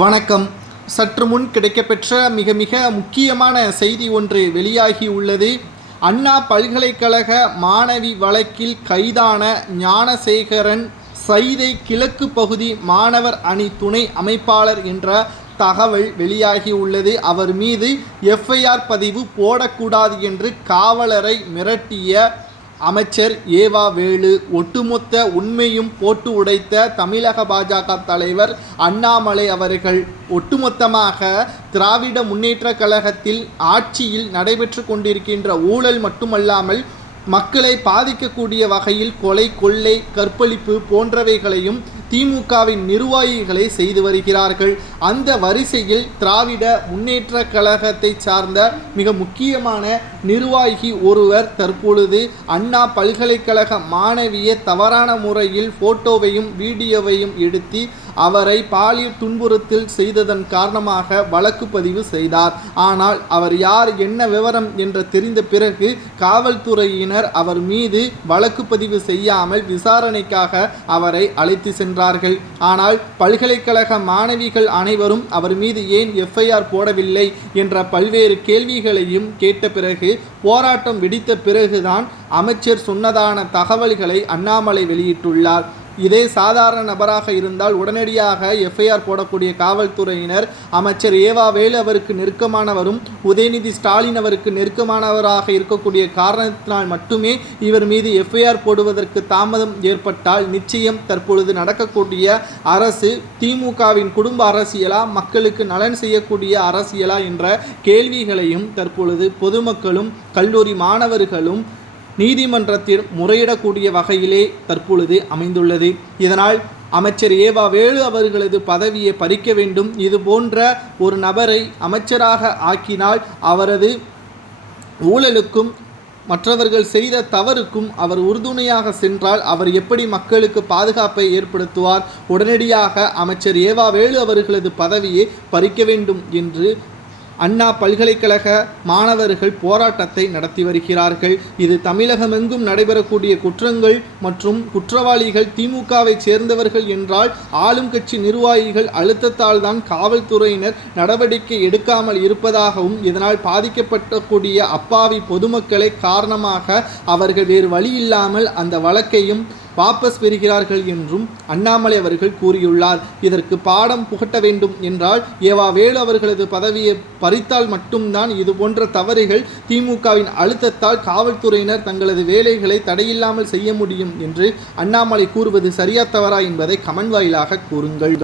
வணக்கம். சற்று முன் கிடைக்கப்பெற்ற மிக மிக முக்கியமான செய்தி ஒன்று வெளியாகி உள்ளது. அண்ணா பல்கலைக்கழக மாணவி வழக்கில் கைதான ஞானசேகரன் சைதை கிழக்கு பகுதி மாணவர் அணி துணை அமைப்பாளர் என்ற தகவல் வெளியாகி உள்ளது. அவர் மீது எஃப்ஐஆர் பதிவு போடக்கூடாது என்று காவலரை மிரட்டிய அமைச்சர் ஏவா வேலு ஒட்டுமொத்த உண்மையும் போட்டு உடைத்த தமிழக பாஜக தலைவர் அண்ணாமலை அவர்கள் ஒட்டுமொத்தமாக திராவிட முன்னேற்ற கழகத்தில் ஆட்சியில் நடைபெற்று கொண்டிருக்கின்ற ஊழல் மட்டுமல்லாமல் மக்களை பாதிக்கக்கூடிய வகையில் கொலை கொள்ளை கற்பழிப்பு போன்றவைகளையும் திமுகவின் நிர்வாகிகளை செய்து வருகிறார்கள். அந்த வரிசையில் திராவிட முன்னேற்ற கழகத்தை சார்ந்த மிக முக்கியமான நிர்வாகி ஒருவர் தற்பொழுது அண்ணா பல்கலைக்கழக மாணவியை தவறான முறையில் போட்டோவையும் வீடியோவையும் எடுத்து அவரை பாலியல் துன்புறுத்தல் செய்ததன் காரணமாக வழக்கு பதிவு செய்தார். ஆனால் அவர் யார் என்ன விவரம் என்று தெரிந்த பிறகு காவல்துறையினர் அவர் மீது வழக்கு பதிவு செய்யாமல் விசாரணைக்காக அவரை அழைத்து சென்றார்கள் ஆனால் பல்கலைக்கழக மாணவிகள் அனைவரும் அவர் மீது ஏன் எஃப்ஐஆர் போடவில்லை? என்ற பல்வேறு கேள்விகளையும் கேட்ட பிறகு போராட்டம் வெடித்த பிறகுதான் அமைச்சர் சொன்னதான தகவல்களை அண்ணாமலை வெளியிட்டுள்ளார். இதே சாதாரண நபராக இருந்தால் உடனடியாக எஃப்ஐஆர் போடக்கூடிய காவல்துறையினர் அமைச்சர் ஏவா வேலு அவருக்கு நெருக்கமானவரும் உதயநிதி ஸ்டாலின் அவருக்கு நெருக்கமானவராக இருக்கக்கூடிய காரணத்தினால் மட்டுமே இவர் மீது எஃப்ஐஆர் போடுவதற்கு தாமதம் ஏற்பட்டால் நிச்சயம் தற்பொழுது நடக்கக்கூடிய அரசு திமுகவின் குடும்ப அரசியலா மக்களுக்கு நலன் செய்யக்கூடிய அரசியலா என்ற கேள்விகளையும் தற்பொழுது பொதுமக்களும் கல்லூரி மாணவர்களும் நீதிமன்றத்தில் முறையிடக்கூடிய வகையிலே தற்பொழுது அமைந்துள்ளது. இதனால் அமைச்சர் ஏவா வேலு அவர்களது பதவியை பறிக்க வேண்டும். இது போன்ற ஒரு நபரை அமைச்சராக ஆக்கினால் அவரது ஊழலுக்கும் மற்றவர்கள் செய்த தவறுக்கும் அவர் உறுதுணையாக சென்றால் அவர் எப்படி மக்களுக்கு பாதுகாப்பை ஏற்படுத்துவார்? உடனடியாக அமைச்சர் ஏவா வேலு அவர்களது பதவியை பறிக்க வேண்டும் என்று அண்ணா பல்கலைக்கழக மாணவர்கள் போராட்டத்தை நடத்தி வருகிறார்கள். இது தமிழகமெங்கும் நடைபெறக்கூடிய குற்றங்கள் மற்றும் குற்றவாளிகள் திமுகவை சேர்ந்தவர்கள் என்றால் ஆளும் கட்சி நிர்வாகிகள் அழுத்தத்தால் தான் காவல்துறையினர் நடவடிக்கை எடுக்காமல் இருப்பதாகவும் இதனால் பாதிக்கப்படக்கூடிய அப்பாவி பொதுமக்களை காரணமாக அவர்கள் வேறு வழி இல்லாமல் அந்த வழக்கையும் வாபஸ் பெறுகிறார்கள் என்றும் அண்ணாமலை அவர்கள் கூறியுள்ளார். இதற்கு பாடம் புகட்ட வேண்டும் என்றால் ஏவா வேலு அவர்களது பதவியை பறித்தால் மட்டும்தான் இது போன்ற தவறுகள் திமுகவின் அழுத்தத்தால் காவல்துறையினர் தங்களது வேலைகளை தடையில்லாமல் செய்ய முடியும் என்று அண்ணாமலை கூறுவது சரியா தவறா என்பதை கமன் வாயிலாக கூறுங்கள்.